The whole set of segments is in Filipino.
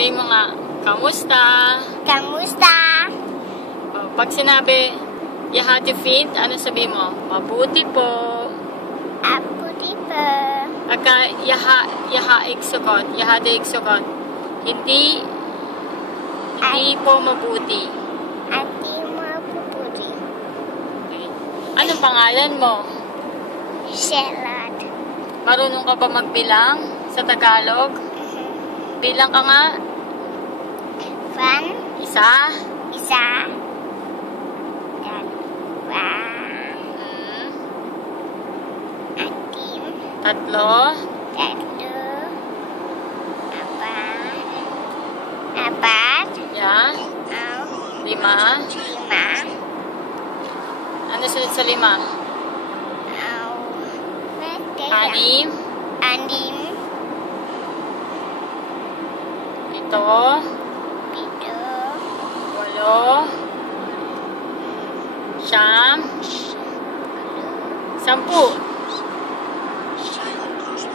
Sabihin mo nga, kamusta? Kamusta? Pag sinabi, you had to feed, ano sabihin mo? Mabuti po. Mabuti po. Pagka iksukot, iksukot. Hindi po mabuti. Hindi mabuti. Okay. Anong pangalan mo? Salad. Marunong ka ba magbilang sa Tagalog? Bilang ka nga. One. Isa. Dalawa. Anim. Tatlo. Apat. Yeah. Lima. Ano sunod sa lima? Anim. Pito. Walo. Siyam. 10.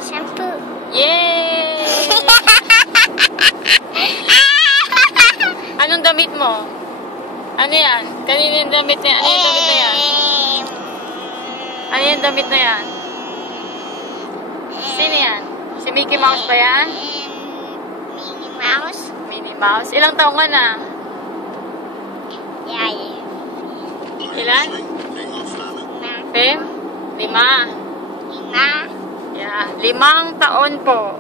10. Yay! Anong damit mo? Ano yan? Kanina yung damit na yan? Ano yung damit na yan? Ano yung damit na yan? Sino yan? Si Mickey Mouse ba yan? Minnie Mouse. Minnie Mouse. Ilang taong ka na? Yeah. Ilan? 5? 5? 5. Yeah. 5 taon po.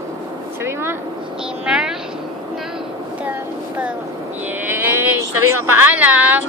Sabi mo? 5 na taon po. Yay! Sabi mo paalam.